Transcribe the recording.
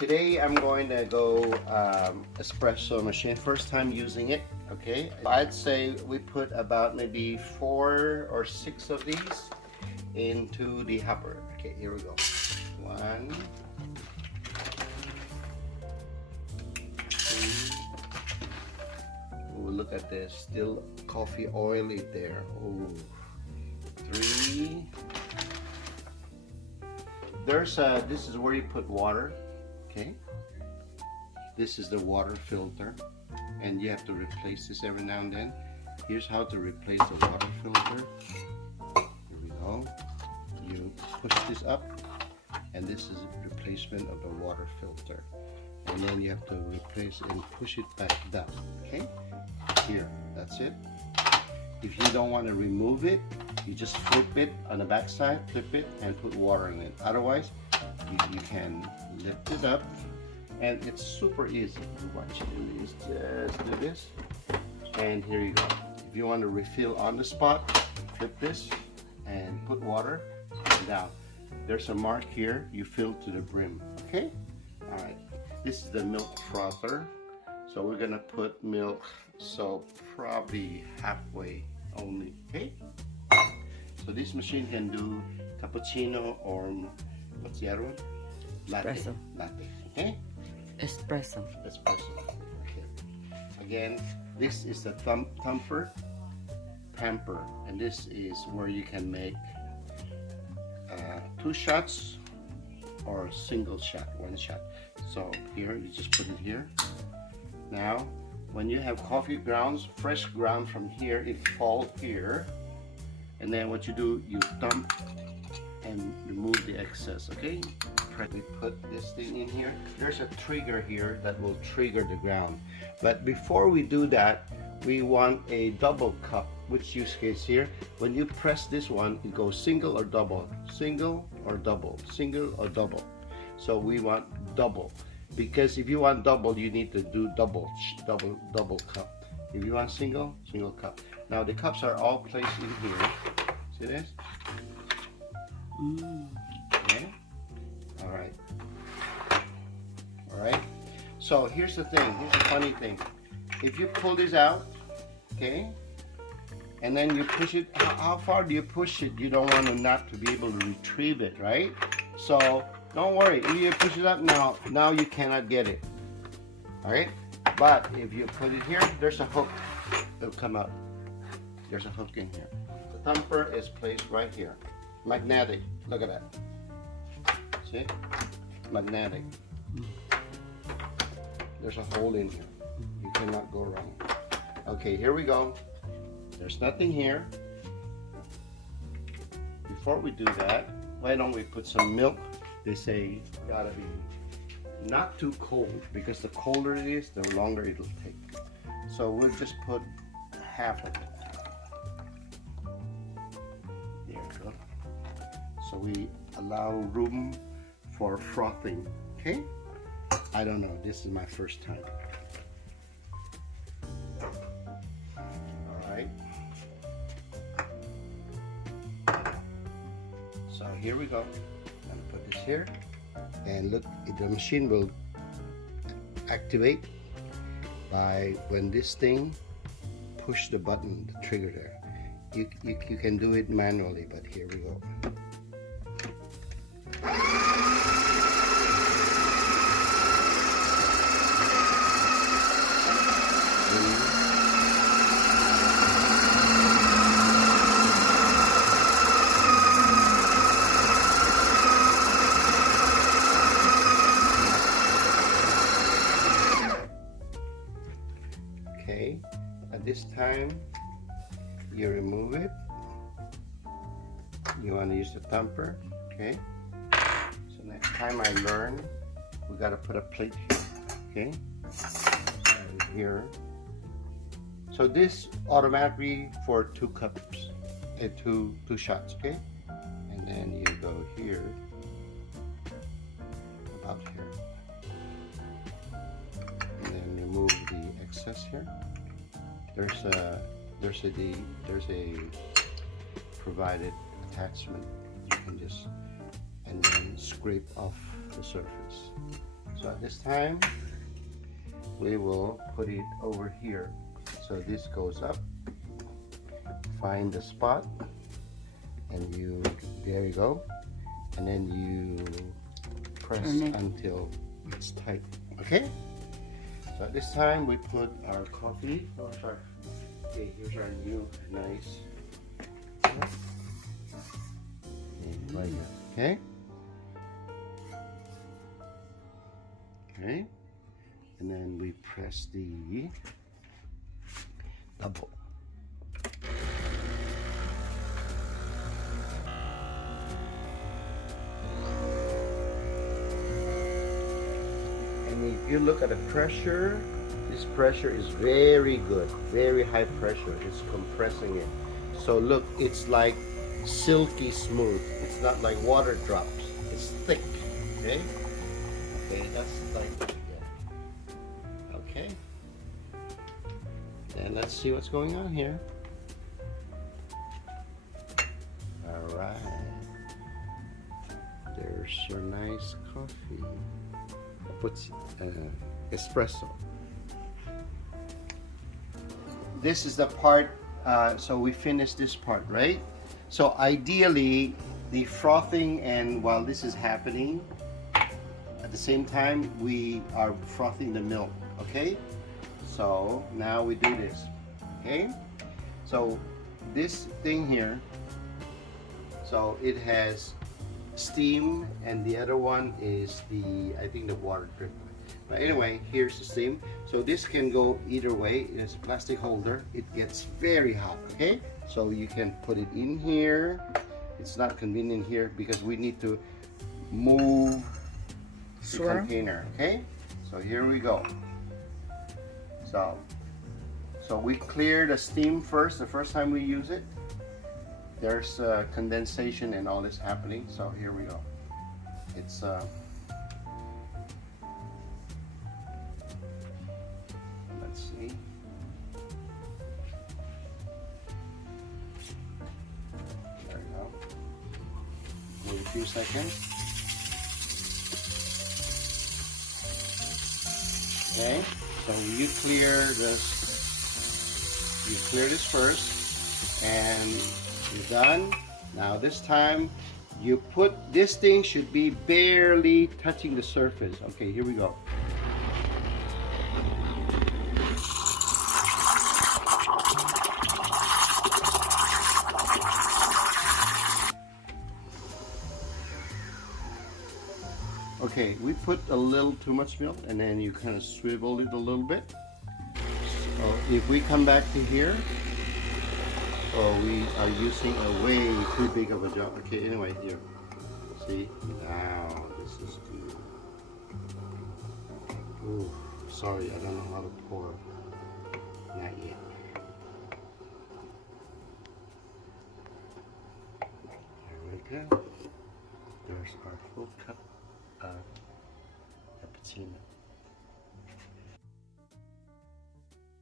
Today I'm going to go espresso machine. First time using it. Okay, I'd say we put about maybe 4 or 6 of these into the hopper. Okay, here we go. 1, 2. Ooh, look at this. Still coffee oily there. Ooh. 3. This is where you put water. Okay. This is the water filter, and you have to replace this every now and then. Here's how to replace the water filter. Here we go. You push this up, and this is a replacement of the water filter. And then you have to replace and push it back down. Okay? Here, that's it. If you don't want to remove it, you just flip it on the back side, flip it, and put water in it. Otherwise, you can lift it up, and it's super easy. What you do is just do this, and here you go. If you want to refill on the spot, flip this and put water down. There's a mark here, you fill to the brim. Okay? Alright, this is the milk frother. So we're gonna put milk, so probably halfway only. Okay? So this machine can do cappuccino or what's the other one? Latte. Espresso. Latte. Okay? Espresso. Espresso. Okay. Again, this is the thumper pamper, and this is where you can make 2 shots or a single shot, 1 shot. So here you just put it here. Now, when you have coffee grounds, fresh ground from here, it falls here, and then what you do, you dump and remove the excess. Okay? We put this thing in here. There's a trigger here that will trigger the ground. But before we do that, we want a double cup, which use case here. When you press this one, it goes single or double, single or double, single or double. So we want double, because if you want double, you need to do double cup. If you want single, single cup. Now the cups are all placed in here. See this? Okay. Alright. Alright. So here's the thing. Here's the funny thing. If you pull this out, okay, and then you push it, how far do you push it? You don't want to not to be able to retrieve it, right? So don't worry. If you push it up now you cannot get it. Alright? But if you put it here, there's a hook. It'll come out. There's a hook in here. The thumper is placed right here. Magnetic. Look at that. See? Magnetic. There's a hole in here. You cannot go wrong. Okay, here we go. There's nothing here. Before we do that, why don't we put some milk? They say gotta be not too cold, because the colder it is, the longer it'll take. So we'll just put half of it. There we go. So we allow room for frothing. Okay? I don't know. This is my first time. Alright. So here we go. I'm going to put this here. And look, the machine will activate by when this thing push the button, the trigger there. You can do it manually, but here we go. Okay, at this time you remove it. You want to use the thumper. Okay, so next time I learn, we got to put a plate here. Okay, and here. So this automatically for 2 cups, two shots. Okay, and then you go here, about here, and then remove the excess here. There's a provided attachment. You can just and then scrape off the surface. So at this time, we will put it over here. So this goes up, find the spot, and there you go. And then you press until it's tight, okay? So at this time, we put our coffee. Okay, here's our new nice. Right here, okay? Okay, and then we press the double. And if you look at the pressure, this pressure is very good, very high pressure. It's compressing it. So look, it's like silky smooth. It's not like water drops. It's thick, okay? Okay, that's like that. Okay. And let's see what's going on here. All right. There's your nice coffee. What's espresso. This is the part, so we finished this part, right? So ideally, the frothing, and while this is happening, at the same time, we are frothing the milk, okay? So now we do this, okay? So this thing here, so it has steam, and the other one is I think the water drip. But anyway, here's the steam. So this can go either way. It's a plastic holder. It gets very hot, okay? So you can put it in here. It's not convenient here because we need to move the container, okay? So here we go. So we clear the steam first, the first time we use it. There's condensation and all this happening. So here we go. It's let's see. There we go. Wait a few seconds. Okay. So you clear this first, and you're done. Now this time you put, this thing should be barely touching the surface. Okay, here we go. Okay, we put a little too much milk, and then you kind of swivel it a little bit. So if we come back to here, we are using a way too big of a job. Okay, anyway, here. See? Now, this is good. Ooh, sorry, I don't know how to pour. Not yet. There we go. There's our full cup of cappuccino.